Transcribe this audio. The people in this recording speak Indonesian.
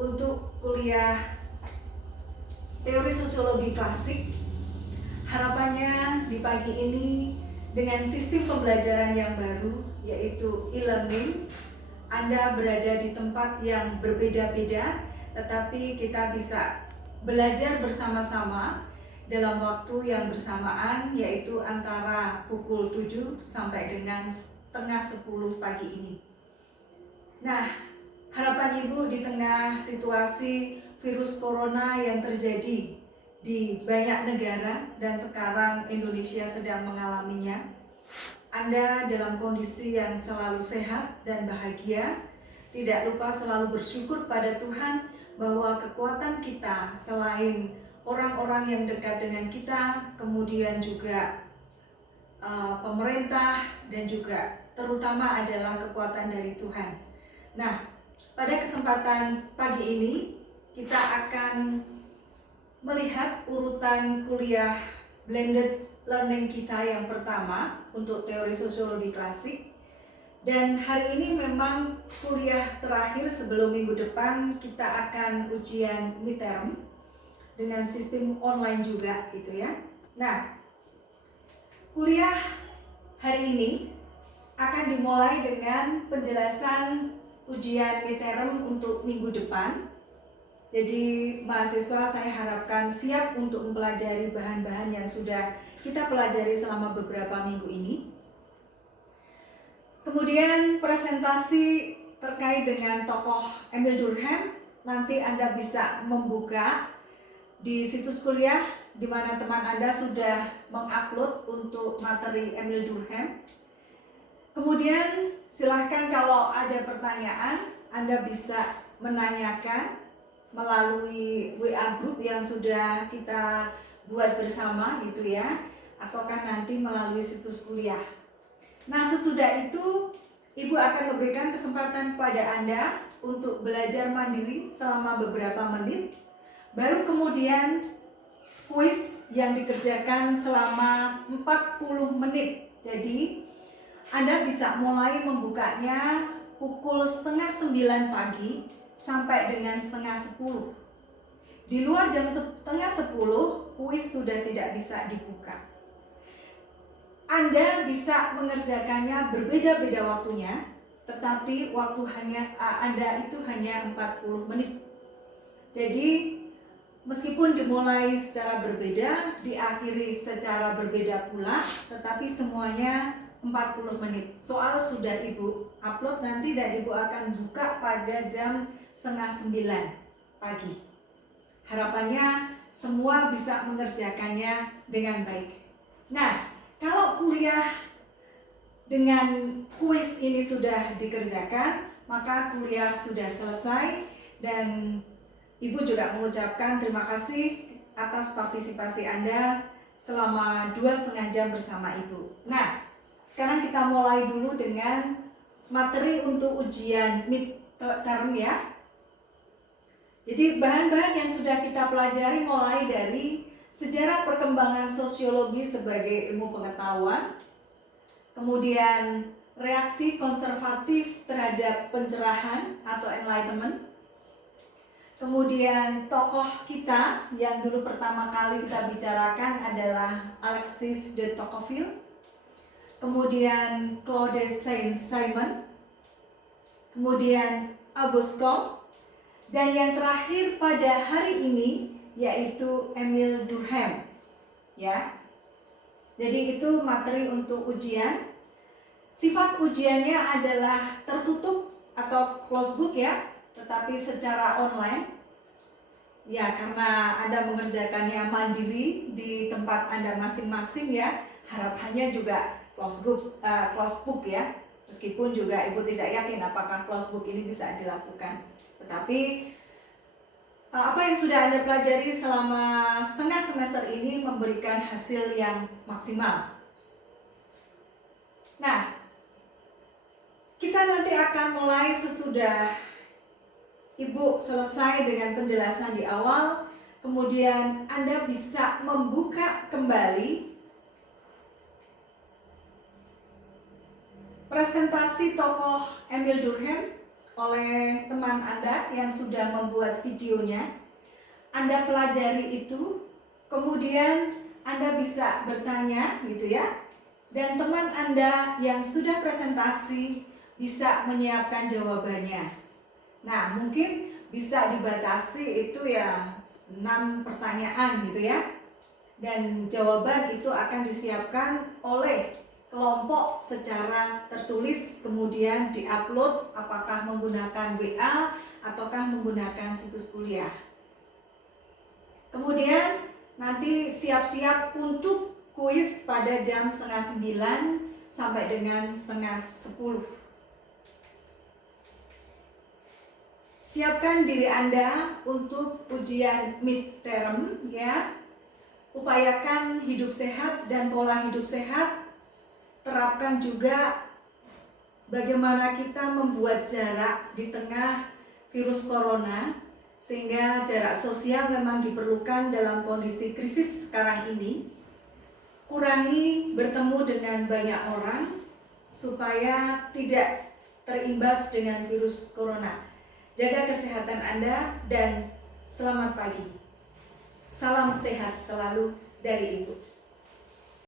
untuk kuliah teori sosiologi klasik. Harapannya di pagi ini dengan sistem pembelajaran yang baru, yaitu e-learning, Anda berada di tempat yang berbeda-beda, tetapi kita bisa belajar bersama-sama dalam waktu yang bersamaan, yaitu antara pukul 7 sampai dengan setengah 10 pagi ini. Nah, harapan Ibu di tengah situasi virus corona yang terjadi di banyak negara dan sekarang Indonesia sedang mengalaminya, Anda dalam kondisi yang selalu sehat dan bahagia. Tidak lupa selalu bersyukur pada Tuhan bahwa kekuatan kita selain orang-orang yang dekat dengan kita, kemudian juga pemerintah dan juga terutama adalah kekuatan dari Tuhan. Nah, pada kesempatan pagi ini kita akan melihat urutan kuliah blended learning kita yang pertama untuk teori sosiologi klasik. Dan hari ini memang kuliah terakhir sebelum minggu depan kita akan ujian midterm dengan sistem online juga gitu ya. Nah, kuliah hari ini akan dimulai dengan penjelasan ujian midterm untuk minggu depan. Jadi mahasiswa saya harapkan siap untuk mempelajari bahan-bahan yang sudah kita pelajari selama beberapa minggu ini. Kemudian presentasi terkait dengan tokoh Emile Durkheim, nanti Anda bisa membuka di situs kuliah di mana teman Anda sudah mengupload untuk materi Emile Durkheim. Kemudian silahkan kalau ada pertanyaan Anda bisa menanyakan melalui WA group yang sudah kita buat bersama gitu ya, ataukah nanti melalui situs kuliah. Nah, sesudah itu Ibu akan memberikan kesempatan kepada Anda untuk belajar mandiri selama beberapa menit, baru kemudian kuis yang dikerjakan selama 40 menit. Jadi Anda bisa mulai membukanya pukul setengah 9 pagi sampai dengan setengah 10. Di luar jam setengah 10, kuis sudah tidak bisa dibuka. Anda bisa mengerjakannya berbeda-beda waktunya, tetapi waktu Anda itu hanya 40 menit. Jadi meskipun dimulai secara berbeda, diakhiri secara berbeda pula, tetapi semuanya 40 menit. Soal sudah Ibu upload nanti dan Ibu akan buka pada jam setengah 9 pagi. Harapannya semua bisa mengerjakannya dengan baik. Nah, kalau kuliah dengan kuis ini sudah dikerjakan, maka kuliah sudah selesai dan Ibu juga mengucapkan terima kasih atas partisipasi Anda selama 2,5 jam bersama Ibu. Nah, sekarang kita mulai dulu dengan materi untuk ujian midterm ya. Jadi bahan-bahan yang sudah kita pelajari mulai dari sejarah perkembangan sosiologi sebagai ilmu pengetahuan, kemudian reaksi konservatif terhadap pencerahan atau enlightenment, kemudian tokoh kita yang dulu pertama kali kita bicarakan adalah Alexis de Tocqueville, kemudian Claude Saint-Simon, kemudian Auguste Comte, dan yang terakhir pada hari ini yaitu Emile Durkheim. Ya. Jadi itu materi untuk ujian. Sifat ujiannya adalah tertutup atau closed book ya, tetapi secara online. Ya, karena Anda mengerjakannya mandiri di tempat Anda masing-masing ya, harapannya juga closed book ya. Meskipun juga Ibu tidak yakin apakah closed book ini bisa dilakukan. Tetapi apa yang sudah Anda pelajari selama setengah semester ini memberikan hasil yang maksimal. Nah, kita nanti akan mulai sesudah Ibu selesai dengan penjelasan di awal, kemudian Anda bisa membuka kembali presentasi tokoh Emile Durkheim oleh teman Anda yang sudah membuat videonya. Anda pelajari itu, kemudian Anda bisa bertanya gitu ya. Dan teman Anda yang sudah presentasi bisa menyiapkan jawabannya. Nah, mungkin bisa dibatasi itu ya 6 pertanyaan gitu ya. Dan jawaban itu akan disiapkan oleh kelompok secara tertulis, kemudian diupload apakah menggunakan WA ataukah menggunakan situs kuliah. Kemudian nanti siap-siap untuk kuis pada jam 8:30 sampai dengan 9:30. Siapkan diri Anda untuk ujian midterm ya. Upayakan hidup sehat dan pola hidup sehat. Terapkan juga bagaimana kita membuat jarak di tengah virus corona, sehingga jarak sosial memang diperlukan dalam kondisi krisis sekarang ini. Kurangi bertemu dengan banyak orang supaya tidak terimbas dengan virus corona. Jaga kesehatan Anda dan selamat pagi. Salam sehat selalu dari Ibu.